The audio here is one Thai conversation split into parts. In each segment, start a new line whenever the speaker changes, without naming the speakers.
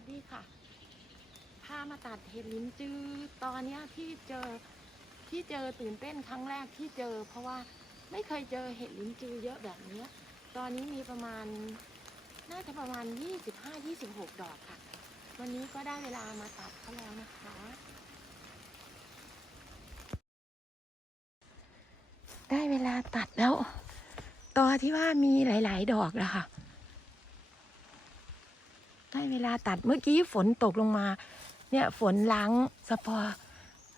สดีค่ะ พามาตัดเห็ดลิ้นจือตอนเนี้ยที่เจอที่เจอตื่นเต้นครั้งแรกที่เจอ เพราะว่าไม่เคยเจอเห็ดลิ้นจือเยอะแบบเนี้ยตอนนี้มีประมาณน่าจะประมาณ 25-26 ดอกค่ะ วันนี้ก็ได้เวลามาตัดเขาแล้วนะคะ ได้เวลาตัดแล้ว ตอที่ว่ามีหลาย ๆ ดอกแล้วค่ะ ได้เวลาตัดเมื่อกี้ฝนตกลงมา เนี่ยฝนล้างสปอร์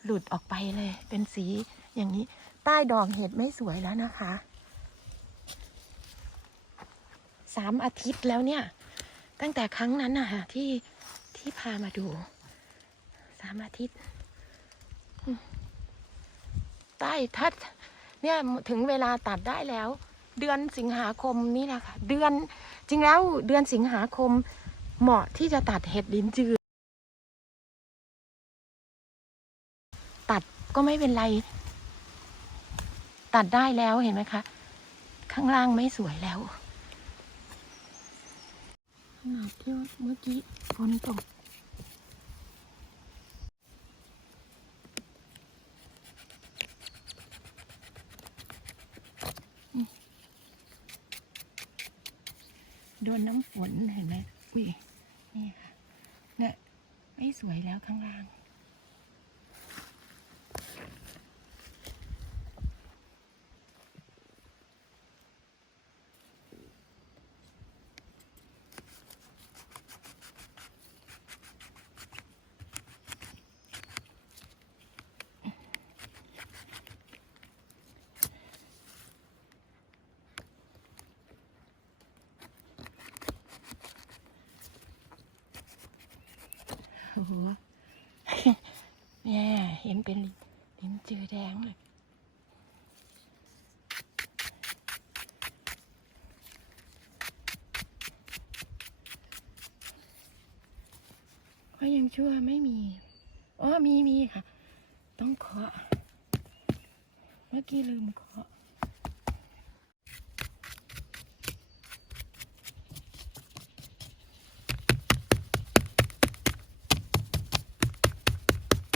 หลุดออกไปเลย เป็นสีอย่างนี้ ใต้ดอกเห็ดไม่สวยแล้วนะคะสามอาทิตย์แล้วเนี่ย ตั้งแต่ครั้งนั้นน่ะที่ที่พามาดูสามอาทิตย์ ใต้ทัดเนี่ยถึงเวลาตัดได้แล้ว เดือนสิงหาคมนี่แหละค่ะ เดือนจริงแล้วเดือนสิงหาคม เหมาะที่จะตัดเห็ดลิ้นจือ ตัดก็ไม่เป็นไร ตัดได้แล้วเห็นไหมคะ ข้างล่างไม่สวยแล้วขนาดที่ว่าเมื่อกี้ฝนตกโดนน้ำฝนเห็นไหมอุ้ย สวยแล้วข้างล่าง เนี่ยเห็นเป็นลิ้นจือแดงเลยก็ยังชั่วไม่มีอ๋อมีมีค่ะ ต้องเคาะเมื่อกี้ลืมเคาะ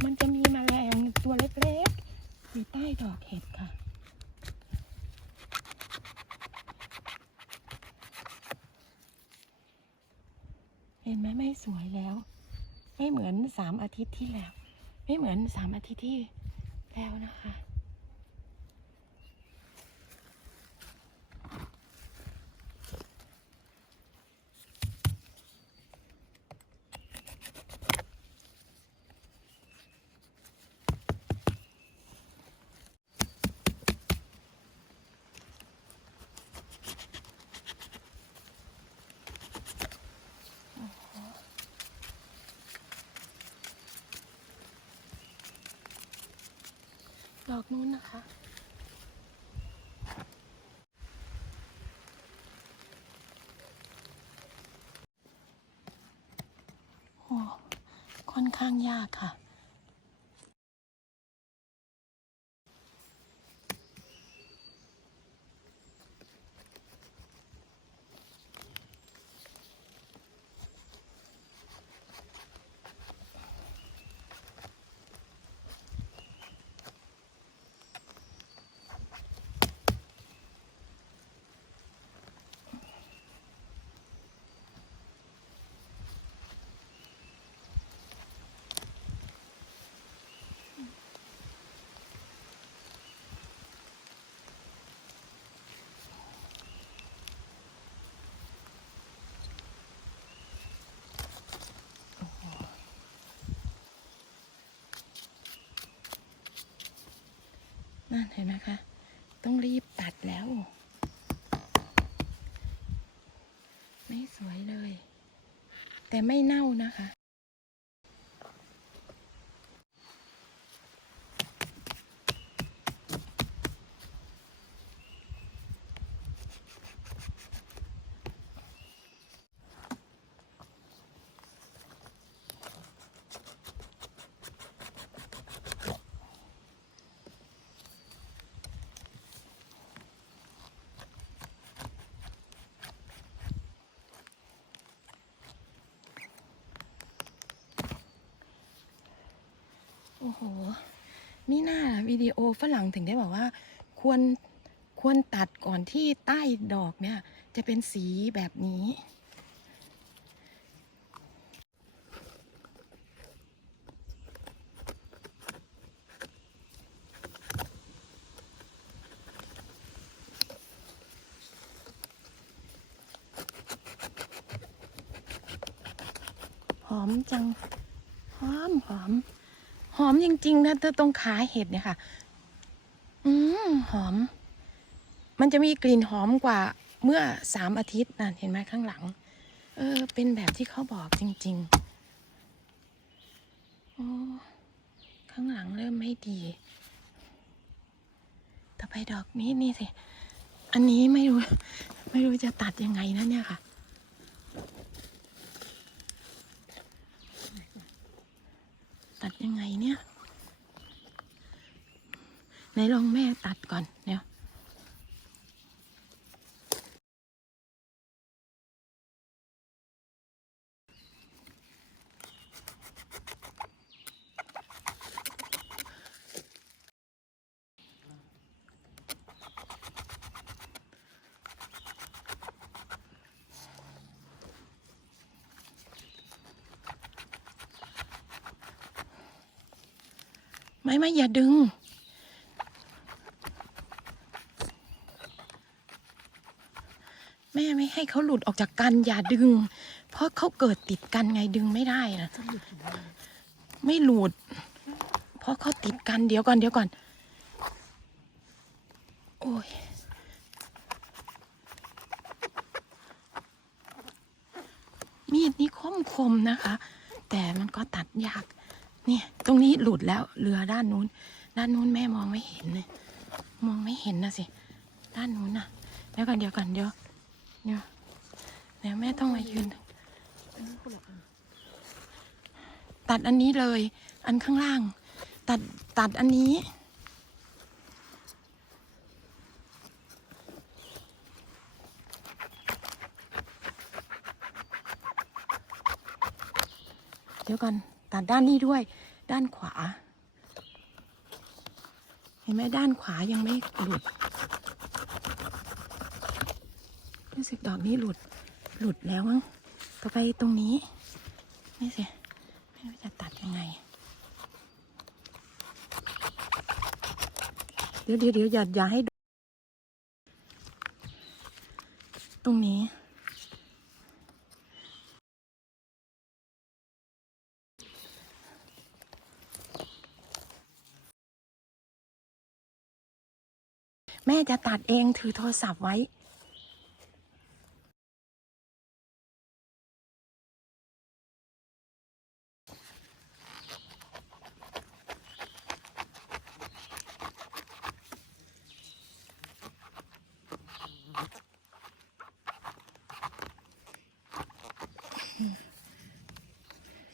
มันจะมีแมลงตัวเล็กๆ อยู่ใต้ดอกเห็ดค่ะ เห็นไหมไม่สวยแล้ว ไม่เหมือนสามอาทิตย์ที่แล้ว ไม่เหมือนสามอาทิตย์ที่แล้วนะคะ อกนู้นนะคะ โอ้ ค่อนข้างยากค่ะ นั่นเห็นไหมคะ ต้องรีบตัดแล้ว ไม่สวยเลย แต่ไม่เน่านะคะ อ้โหมีหน้าวิดีโอฝรั่งถึงได้บอกว่า ควรควรตัดก่อนที่ใต้ดอกเนี่ย จะเป็นสีแบบนี้ หอมจัง หอมหอม หอมจริงๆนะตรงขาเห็ดเนี่ยค่ะ อืมหอม มันจะมีกลิ่นหอมกว่าเมื่อสามอาทิตย์นั่นเห็นไหมข้างหลัง เออ เป็นแบบที่เขาบอกจริงๆโอ้ข้างหลังเริ่มไม่ดี ต่อไปดอกนี้นี่สิ อันนี้ไม่รู้ ไม่รู้จะตัดยังไงนะเนี่ยค่ะ ตัดยังไงเนี่ยไหนลองแม่ตัดก่อนเนี่ย ไม่ไม่อย่าดึง แม่ไม่ให้เขาหลุดออกจากกันอย่าดึง เพราะเขาเกิดติดกันไงดึงไม่ได้นะไม่หลุด เพราะเขาติดกันเดี๋ยวก่อนเดี๋ยวก่อน โอ้ยมีดนี้คมคมนะคะ แต่มันก็ตัดยาก เนี่ย ตรงนี้หลุดแล้วเรือด้านนู้น ด้านนู้นแม่มองไม่เห็นเลยมองไม่เห็นนะสิ ด้านนู้นน่ะ เดี๋ยวก่อนเดี๋ยวก่อนเดี๋ยวเดี๋ยวเดี๋ยวแม่ต้องมายืน ตัดอันนี้เลย อันข้างล่าง ตัดตัดอันนี้ เดี๋ยวก่อน ตัดด้านนี้ด้วย ด้านขวา เห็นไหมด้านขวายังไม่หลุดรู้สึกดอกนี้หลุดหลุดแล้วมั้งต่อไปตรงนี้นี่สิไม่รู้จะตัดยังไง เดี๋ยวเดี๋ยวเดี๋ยวอย่าอย่าให้ ตรงนี้ แม่จะตัดเองถือโทรศัพท์ไว้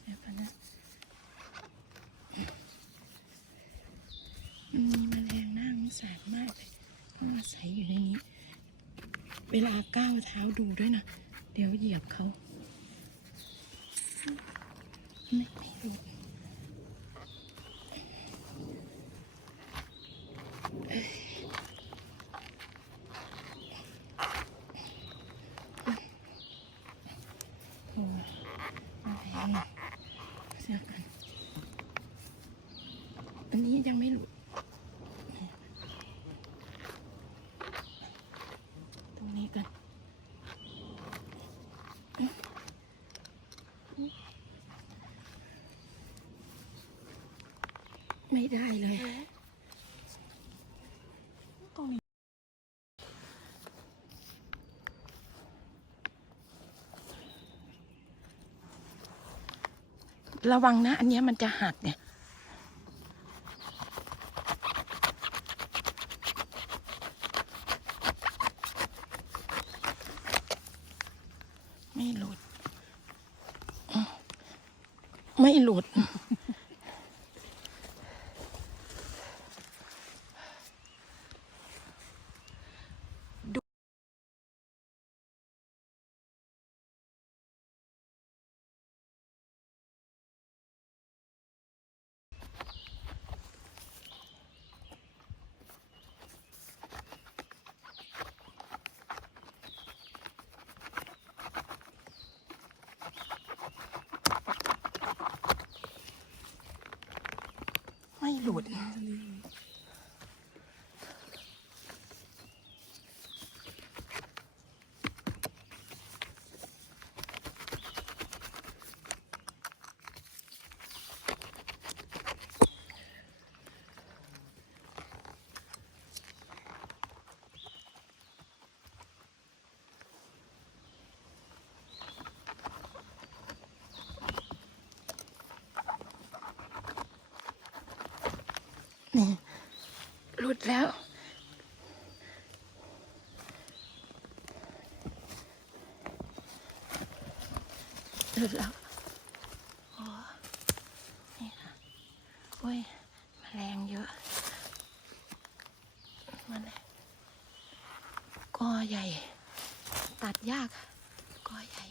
เดี๋ยวก่อนนะมันมีแมลงหน้าสงสารมากเลยเขาอาศัยอยู่ในนี้ เวลาก้าวเท้าดูด้วยนะ เดี๋ยวเหยียบเขาไม่ไม่รู้โอ้ยอะไรเสียกัน อันนี้ยังไม่หลุด ตรงนี้กัน ไม่ได้เลยระวังนะ อันเนี้ยมันจะหักเนี่ย ไม่หลุด ไม่หลุด หลุด นี่ หลุดแล้ว หลุดแล้วโอ้นี่ค่ะโอ้ยมแมลงเยอะมันกอใหญ่ ตัดยากค่ะกอใหญ่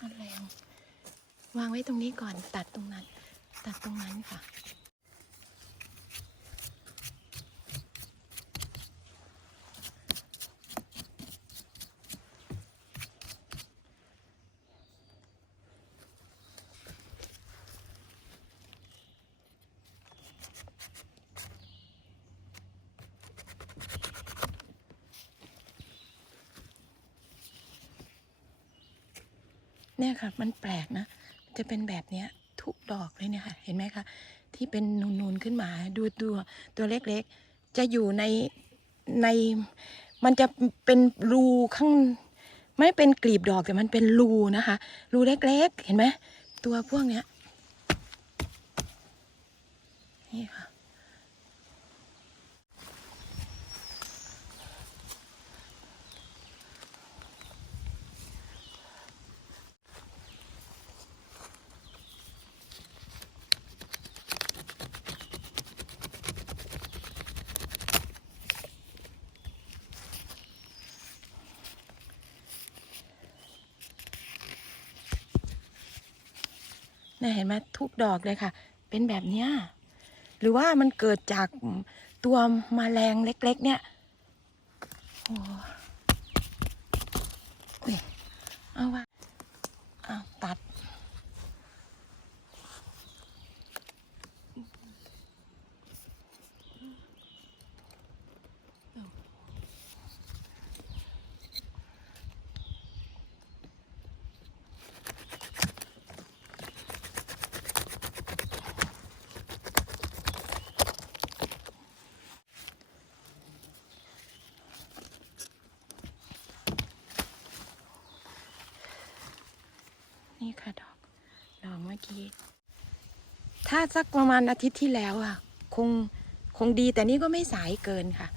มแมลงวางไว้ตรงนี้ก่อนตัดตรงนั้น ตัดตรงนั้นค่ะเนี่ยค่ะ มันแปลกนะ จะเป็นแบบเนี้ย ทุกดอกเลยเนี่ยค่ะ เห็นไหมคะ ที่เป็นนูนๆขึ้นมา ดูตัวตัวเล็กๆ จะอยู่ในในมันจะเป็นรูข้าง ไม่เป็นกลีบดอกแต่มันเป็นรูนะคะ รูเล็กๆ เห็นไหมตัวพวกเนี้ย เห็นไหมทุกดอกเลยค่ะ เป็นแบบเนี้ยหรือว่ามันเกิดจากตัวมแมลงเล็ก ๆ เนี่ยโอ้ยเอาว่าเอาตัด นี่ค่ะดอก ดอกเมื่อกี้ ถ้าสักประมาณอาทิตย์ที่แล้วอะคงคงดีแต่นี่ก็ไม่สายเกินค่ะ